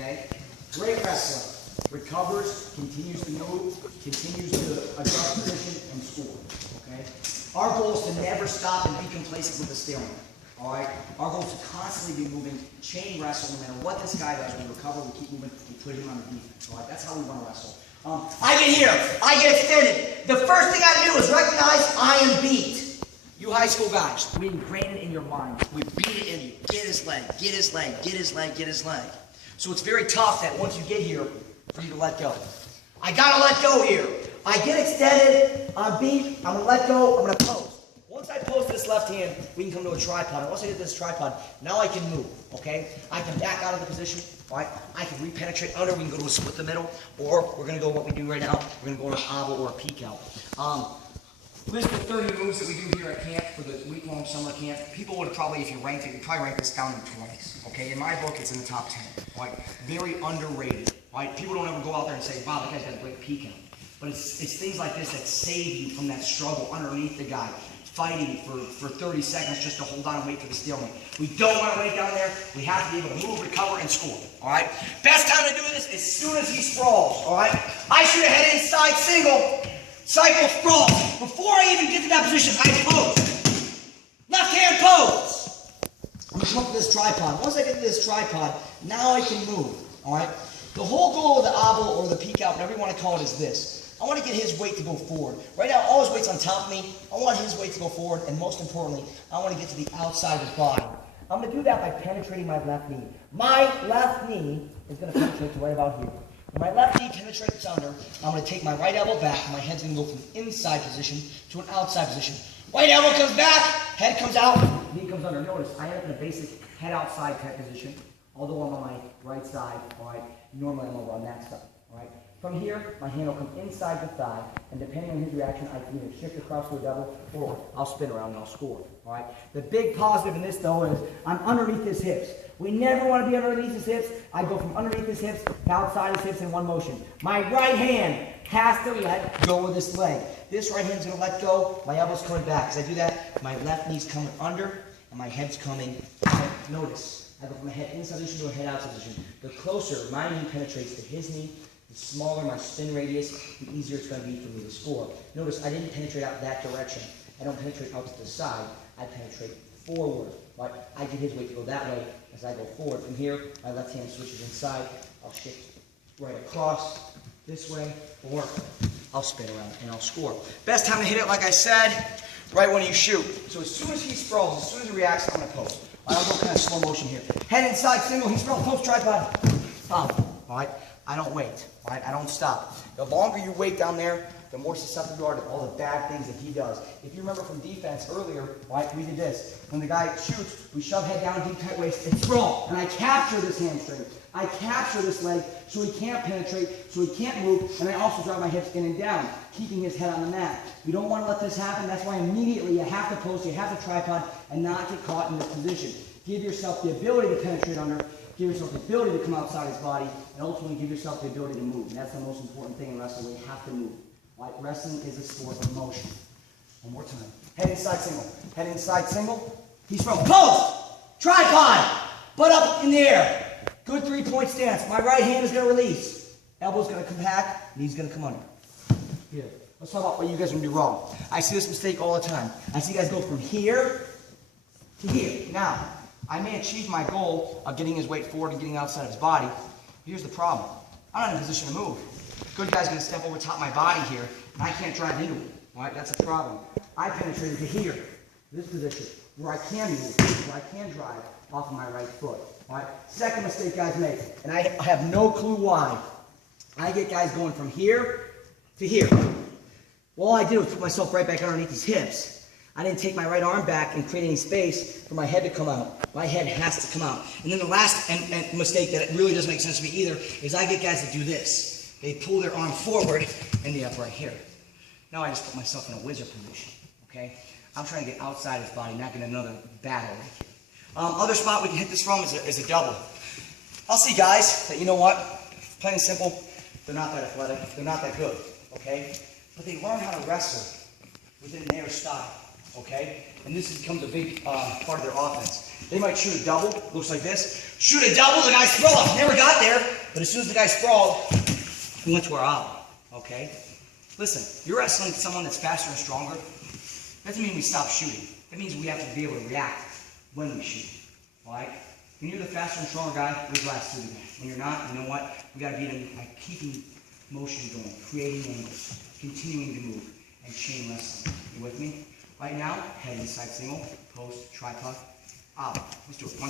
okay? Great wrestler. Recovers, continues to move, continues to adjust position and score, okay? Our goal is to never stop and be complacent with the stalemate, all right? Our goal is to constantly be moving, chain wrestle, no matter what this guy does. We recover, we keep moving, we put him on the defense, all right? That's how we want to wrestle. I get here, I get extended. The first thing I do is recognize I am beat. You high school guys, we ingrain it in your mind. We beat it in you. Get his leg, get his leg, get his leg, get his leg. So it's very tough that once you get here, for you to let go. I gotta let go here. I get extended, I'm beat, I'm gonna let go, I'm gonna post. Once I post this left hand, we can come to a tripod. And once I get this tripod, now I can move, okay? I can back out of the position, all right? I can repenetrate under, we can go to a split the middle, or we're gonna go what we do right now, we're gonna go to an oval or a peek out. List of 30 moves that we do here at camp for the week-long summer camp. People would probably, if you ranked it, you'd probably rank this down in the 20s, okay? In my book, it's in the top 10, right? Very underrated, right? People don't ever go out there and say, wow, that guy's got a great peek out. But it's things like this that save you from that struggle underneath the guy, fighting for 30 seconds just to hold on and wait for the stalemate. We don't want to wait down there. We have to be able to move, recover, and score, all right? Best time to do this as soon as he sprawls, all right? I shoot a head inside single. Cycle sprawl. Before I even get to that position, I pose. Left hand pose. I'm going to come up to this tripod. Once I get to this tripod, now I can move. All right? The whole goal of the oval or the peek out, whatever you want to call it, is this. I want to get his weight to go forward. Right now, all his weight's on top of me. I want his weight to go forward, and most importantly, I want to get to the outside of his body. I'm going to do that by penetrating my left knee. My left knee is going to penetrate to right about here. When my left knee penetrates under, I'm going to take my right elbow back, and my head's going to go from inside position to an outside position. Right elbow comes back, head comes out, knee comes under. Notice, I end up in a basic head outside type position, although I'm on my right side, all right? Normally I'm over on that side, all right? From here, my hand will come inside the thigh, and depending on his reaction, I can either shift across to a double, or I'll spin around and I'll score, all right? The big positive in this, though, is I'm underneath his hips. We never want to be underneath his hips. I go from underneath his hips to outside his hips in one motion. My right hand has to let go of this leg. This right hand's going to let go. My elbow's coming back. As I do that, my left knee's coming under, and my head's coming out. Notice, I go from a head inside position to a head outside position. The closer my knee penetrates to his knee, the smaller my spin radius, the easier it's going to be for me to score. Notice I didn't penetrate out that direction. I don't penetrate out to the side. I penetrate forward. Right? I get his weight to go that way as I go forward. From here, my left hand switches inside. I'll shift right across this way, or I'll spin around and I'll score. Best time to hit it, like I said, right when you shoot. So as soon as he sprawls, as soon as he reacts, I'm going to post. I'll go kind of slow motion here. Head inside single, he sprawls, post, tripod. All right? I don't wait. All right? I don't stop. The longer you wait down there, the more susceptible you are to all the bad things that he does. If you remember from defense earlier, right, we did this. When the guy shoots, we shove head down, deep, tight waist, and sprawl. And I capture this hamstring. I capture this leg so he can't penetrate, so he can't move, and I also drive my hips in and down, keeping his head on the mat. You don't want to let this happen. That's why immediately you have to post, you have to tripod, and not get caught in this position. Give yourself the ability to penetrate under, give yourself the ability to come outside his body, and ultimately give yourself the ability to move. And that's the most important thing in wrestling. You have to move. Right? Wrestling is a sport of motion. One more time. Head inside single. Head inside single. He's from post. Tripod. Butt up in the air. Good three-point stance. My right hand is going to release. Elbow's going to come back. Knee's going to come under. Here. Let's talk about what you guys are going to do wrong. I see this mistake all the time. I see guys go from here to here. Now, I may achieve my goal of getting his weight forward and getting outside of his body. Here's the problem. I'm not in a position to move. Good guy's going to step over top my body here, and I can't drive into it. All right, that's a problem. I penetrated to here, this position, where I can move, where I can drive off of my right foot. All right. Second mistake guys make, and I have no clue why. I get guys going from here to here. Well, all I did was put myself right back underneath his hips. I didn't take my right arm back and create any space for my head to come out. My head has to come out. And then the last mistake that really doesn't make sense to me either is I get guys that do this. They pull their arm forward and the upright here. Now I just put myself in a wizard position, okay? I'm trying to get outside his body, not get another battle right here. Other spot we can hit this from is a double. I'll see guys that, you know what, plain and simple, they're not that athletic, they're not that good, okay? But they learn how to wrestle within their style, okay? and this becomes a big part of their offense. They might shoot a double, looks like this. Shoot a double, the guy sprawled. Never got there, but as soon as the guy sprawled, he went to our eye, okay? Listen, you're wrestling someone that's faster and stronger. That doesn't mean we stop shooting. That means we have to be able to react when we shoot, all right? When you're the faster and stronger guy, we blast through the guy. When you're not, you know what? We got to beat him by keeping motion going, creating angles, continuing to move, and chain wrestling. You with me? Right now, head inside single, post, tripod, out. Let's do it. One,